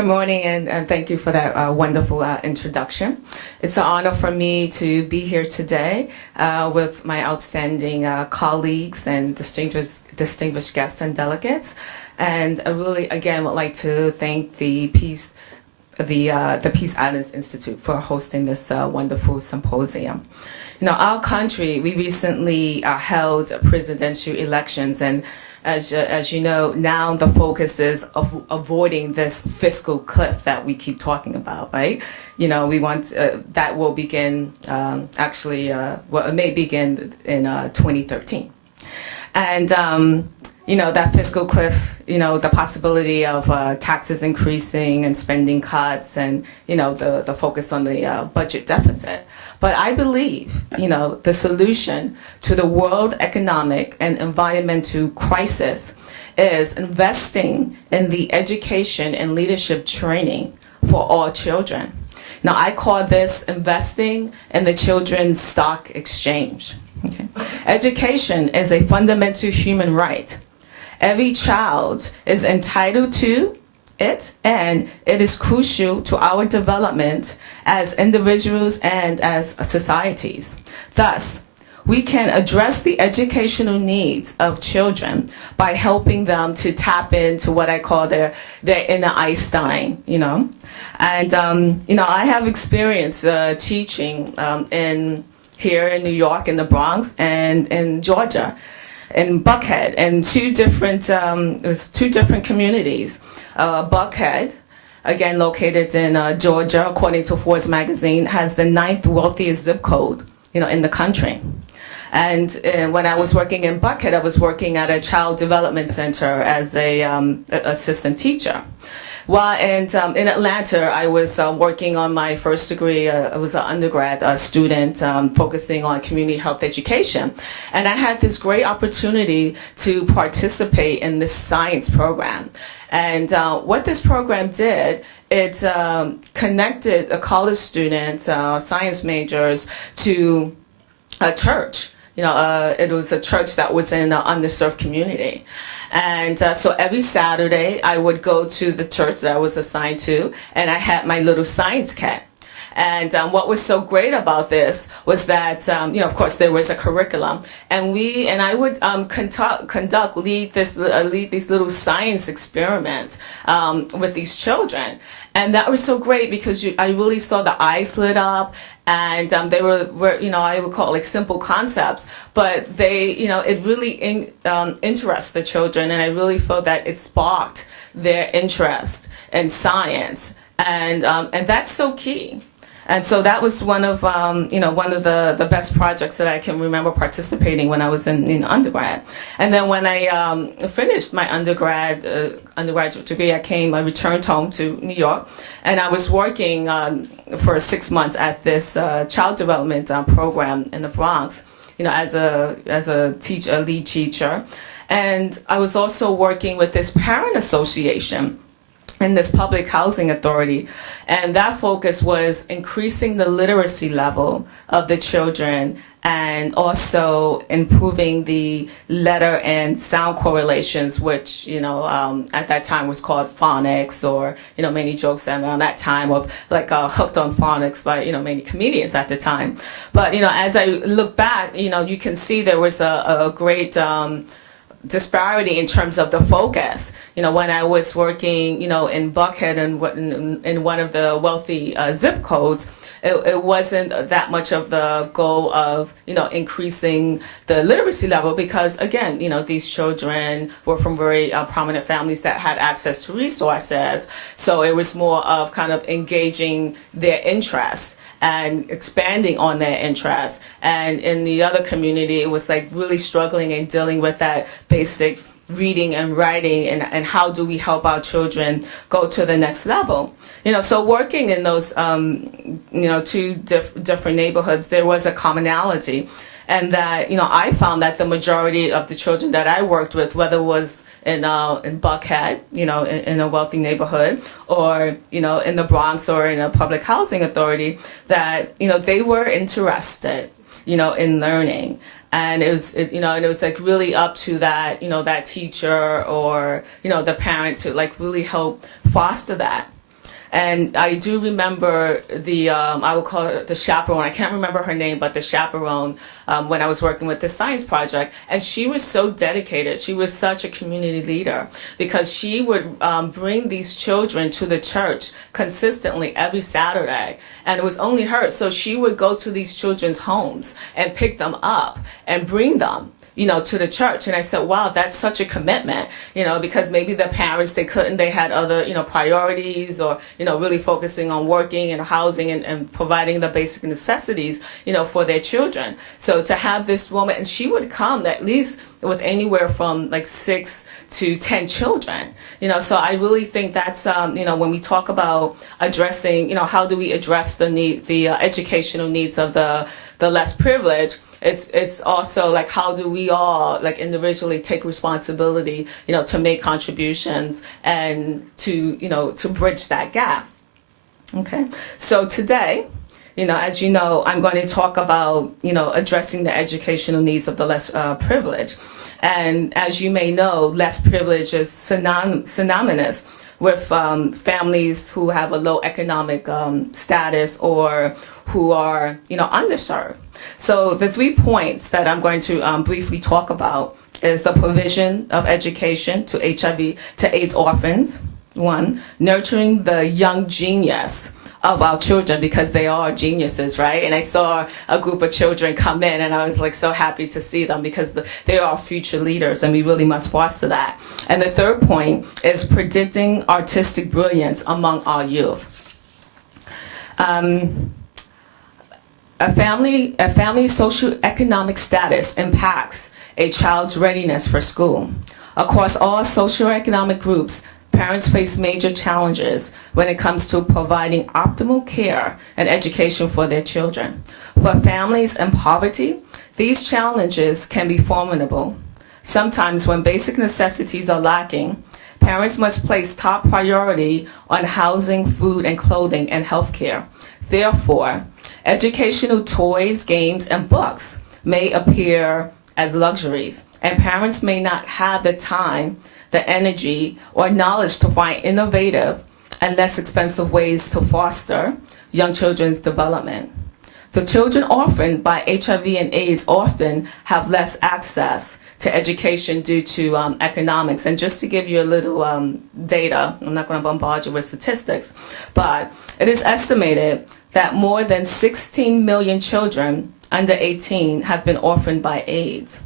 Good morning, and thank you for that wonderful introduction. It's an honor for me to be here today with my outstanding colleagues and distinguished guests and delegates. And I really, again, would like to thank the Peace Islands Institute for hosting this wonderful symposium. You know, our country, we recently held presidential elections, and as you know, now the focus is of avoiding this fiscal cliff that we keep talking about, right? You know, we want that will begin it may begin in 2013, and you know, that fiscal cliff, you know, the possibility of taxes increasing and spending cuts, and you know, the focus on the budget deficit. But I believe, you know, the solution to the world economic and environmental crisis is investing in the education and leadership training for all children. Now, I call this investing in the children's stock exchange. Okay. Education is a fundamental human right. Every child is entitled to it, and it is crucial to our development as individuals and as societies. Thus, we can address the educational needs of children by helping them to tap into what I call their inner Einstein, you know. And, you know, I have experience teaching here in New York, in the Bronx, and in Georgia, in Buckhead, and two different communities. Buckhead, again located in Georgia, according to Forbes magazine, has the 9th wealthiest zip code, you know, in the country. And when I was working in Buckhead, I was working at a child development center as a assistant teacher. While in Atlanta, I was working on my first degree. I was an undergrad student focusing on community health education. And I had this great opportunity to participate in this science program. And what this program did, it connected college students, science majors, to a church. You know, it was a church that was in an underserved community. And so every Saturday, I would go to the church that I was assigned to, and I had my little science kit. And what was so great about this was that, you know, of course, there was a curriculum, and I would lead these little science experiments with these children. And that was so great because I really saw the eyes lit up, and they were, you know, I would call it like simple concepts, but they, you know, it really interests the children, and I really felt that it sparked their interest in science, and that's so key. And so that was one of the best projects that I can remember participating when I was in undergrad. And then when I finished my undergraduate degree, I returned home to New York, and I was working for 6 months at this child development program in the Bronx, you know, as a lead teacher. And I was also working with this parent association in this public housing authority, and that focus was increasing the literacy level of the children and also improving the letter and sound correlations, which, you know, at that time was called phonics, or, you know, many jokes around that time of like hooked on phonics by, you know, many comedians at the time. But, you know, as I look back, you know, you can see there was a great disparity in terms of the focus. You know, when I was working, you know, in Buckhead and in one of the wealthy zip codes, it wasn't that much of the goal of, you know, increasing the literacy level, because again, you know, these children were from very prominent families that had access to resources. So it was more of kind of engaging their interests and expanding on their interests. And in the other community, it was like really struggling and dealing with that basic reading and writing, and how do we help our children go to the next level. You know, so working in those, you know, two different neighborhoods, there was a commonality. And that, you know, I found that the majority of the children that I worked with, whether it was in Buckhead, you know, in a wealthy neighborhood, or, you know, in the Bronx or in a public housing authority, that, you know, they were interested, you know, in learning. And it was like really up to that, you know, that teacher or, you know, the parent to like really help foster that. And I do remember I would call her the chaperone. I can't remember her name, but the chaperone when I was working with the science project. And she was so dedicated. She was such a community leader because she would bring these children to the church consistently every Saturday. And it was only her. So she would go to these children's homes and pick them up and bring them, to the church. And I said, wow, that's such a commitment, because maybe the parents, they had other, priorities or, really focusing on working and housing and providing the basic necessities, for their children. So to have this woman, and she would come at least with anywhere from like 6 to 10 children, so I really think that's, when we talk about addressing, how do we address the educational needs of the less privileged, it's also like how do we all like individually take responsibility, to make contributions and to bridge that gap. Okay, so today, as you know, I'm going to talk about addressing the educational needs of the less privileged, and as you may know, less privilege is synonymous with families who have a low economic status or who are underserved. So the 3 points that I'm going to briefly talk about is the provision of education to AIDS orphans. 1, nurturing the young genius of our children because they are geniuses, right? And I saw a group of children come in and I was like so happy to see them because they are future leaders and we really must foster that. And the 3rd point is predicting artistic brilliance among our youth. A family's socioeconomic status impacts a child's readiness for school. Across all socioeconomic groups, parents face major challenges when it comes to providing optimal care and education for their children. For families in poverty, these challenges can be formidable. Sometimes when basic necessities are lacking, parents must place top priority on housing, food, and clothing, and health care. Therefore, educational toys, games, and books may appear as luxuries, and parents may not have the time, the energy, or knowledge to find innovative and less expensive ways to foster young children's development. So children orphaned by HIV and AIDS often have less access to education due to economics. And just to give you a little data, I'm not going to bombard you with statistics, but it is estimated that more than 16 million children under 18 have been orphaned by AIDS.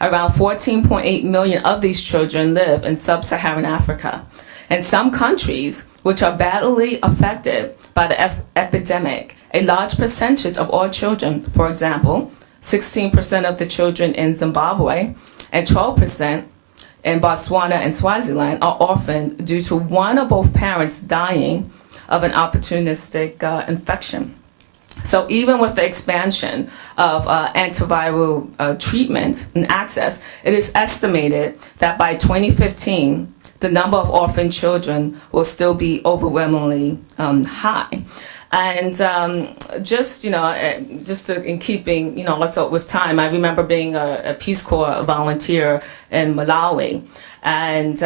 Around 14.8 million of these children live in sub-Saharan Africa. In some countries, which are badly affected by the epidemic, a large percentage of all children, for example, 16% of the children in Zimbabwe and 12% in Botswana and Swaziland are orphaned due to one or both parents dying of an opportunistic infection. So even with the expansion of antiviral treatment and access, it is estimated that by 2015, the number of orphan children will still be overwhelmingly high. And just in keeping, with time, I remember being a Peace Corps volunteer in Malawi. And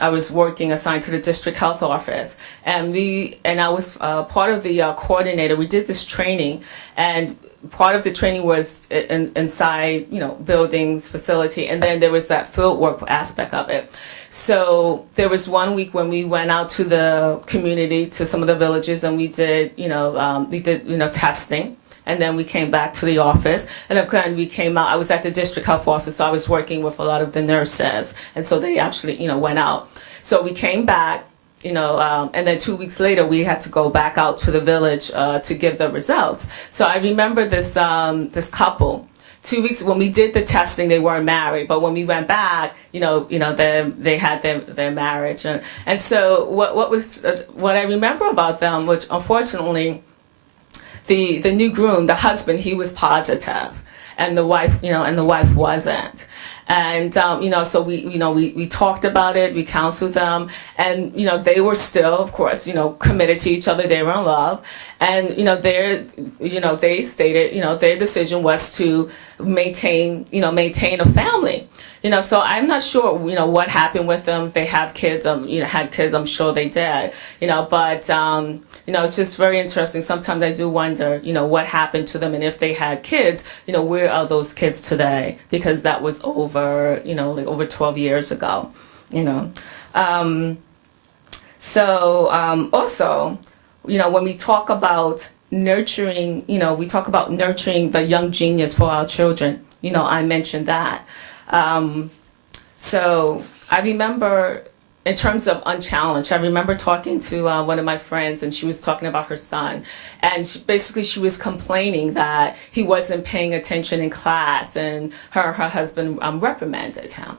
I was assigned to the district health office. And I was part of the coordinator. We did this training, and part of the training was inside, buildings, facility, and then there was that field work aspect of it. So there was one week when we went out to the community, to some of the villages, and we did testing. And then we came back to the office, and then we came out. I was at the district health office, so I was working with a lot of the nurses, and so they actually, went out. So we came back, and then 2 weeks later, we had to go back out to the village to give the results. So I remember this couple. 2 weeks when we did the testing, they weren't married, but when we went back, they had their marriage, and so what I remember about them, which unfortunately, the new groom, the husband, he was positive, and the wife, wasn't. And, so we talked about it, we counseled them, and, they were still, of course, committed to each other. They were in love. And, they stated, their decision was to maintain a family. So I'm not sure, what happened with them. If they have kids, had kids, I'm sure they did, but, it's just very interesting. Sometimes I do wonder, what happened to them, and if they had kids, where are those kids today? Because that was over, over 12 years ago, also, when we talk about nurturing, we talk about nurturing the young genius for our children. I mentioned that. So I remember, in terms of unchallenged, I remember talking to one of my friends, and she was talking about her son, and she was complaining that he wasn't paying attention in class, and her husband reprimanded him,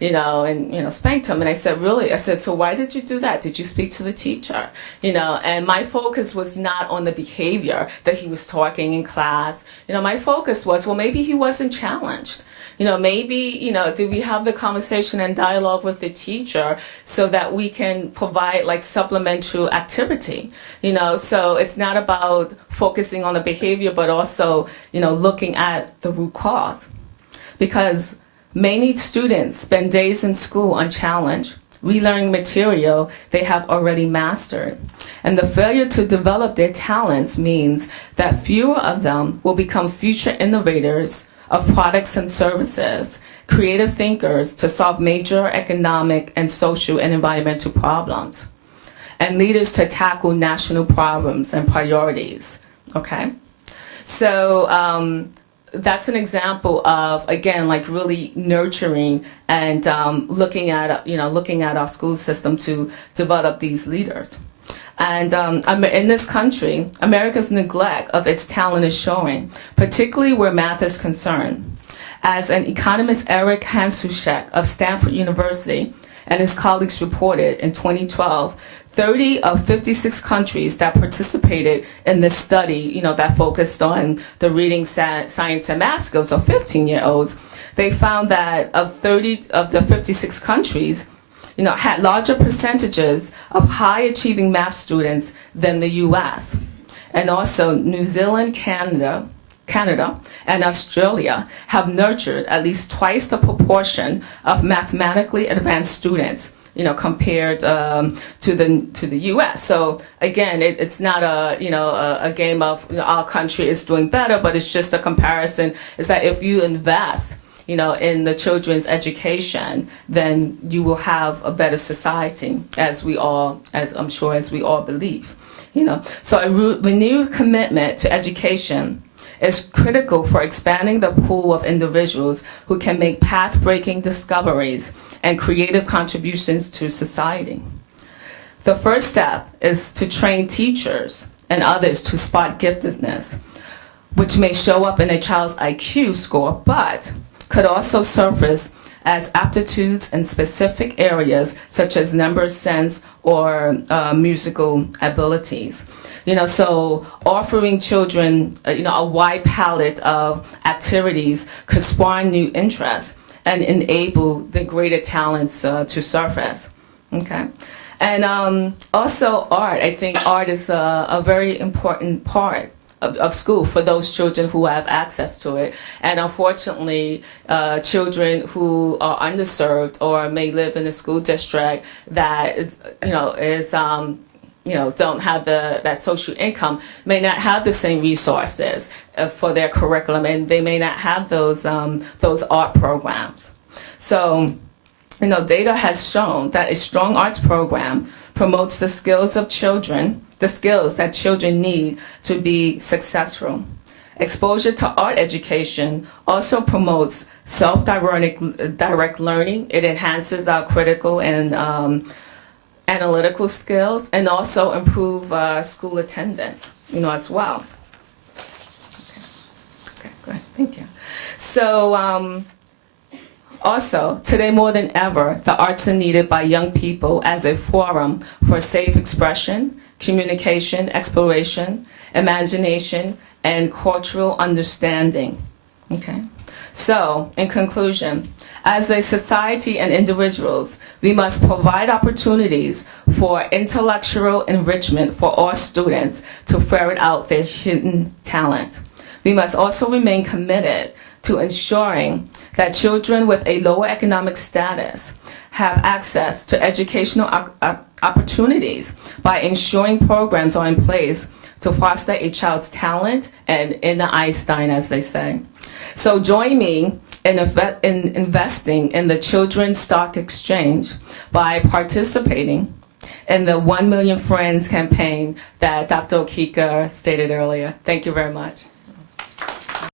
and spanked him. And I said, really? I said, so why did you do that? Did you speak to the teacher? And my focus was not on the behavior that he was talking in class. My focus was, well, maybe he wasn't challenged. Maybe, did we have the conversation and dialogue with the teacher so that we can provide like supplementary activity, so it's not about focusing on the behavior, but also, looking at the root cause. Because many students spend days in school unchallenged, relearning material they have already mastered. And the failure to develop their talents means that fewer of them will become future innovators of products and services, creative thinkers to solve major economic and social and environmental problems, and leaders to tackle national problems and priorities, okay? So that's an example of, again, like really nurturing and looking at our school system to develop these leaders. And in this country, America's neglect of its talent is showing, particularly where math is concerned. As an economist, Eric Hansushek of Stanford University and his colleagues reported in 2012, 30 of 56 countries that participated in this study, that focused on the reading, science, and math skills of 15-year-olds, they found that of 30 of the 56 countries, had larger percentages of high-achieving math students than the U.S. And also New Zealand, Canada, and Australia have nurtured at least twice the proportion of mathematically advanced students, compared to the U.S. So again, it's not a game of our country is doing better, but it's just a comparison. Is that if you invest in the children's education, then you will have a better society, as I'm sure we all believe. So a renewed commitment to education is critical for expanding the pool of individuals who can make path-breaking discoveries and creative contributions to society. The first step is to train teachers and others to spot giftedness, which may show up in a child's IQ score, but could also surface as aptitudes in specific areas such as number sense or musical abilities. So offering children, a wide palette of activities could spawn new interests and enable the greater talents to surface. Okay. And also art. I think art is a very important part of school for those children who have access to it. And unfortunately, children who are underserved or may live in a school district that don't have that social income may not have the same resources for their curriculum, and they may not have those art programs. So, data has shown that a strong arts program promotes the skills that children need to be successful. Exposure to art education also promotes self-direct learning. It enhances our critical and analytical skills, and also improve school attendance, as well. Okay, great, thank you. So, also, today more than ever, the arts are needed by young people as a forum for safe expression, communication, exploration, imagination, and cultural understanding. Okay. So, in conclusion, as a society and individuals, we must provide opportunities for intellectual enrichment for all students to ferret out their hidden talent. We must also remain committed to ensuring that children with a lower economic status have access to educational opportunities by ensuring programs are in place to foster a child's talent and inner Einstein, as they say. So join me in investing in the Children's Stock Exchange by participating in the 1 Million Friends campaign that Dr. Okika stated earlier. Thank you very much.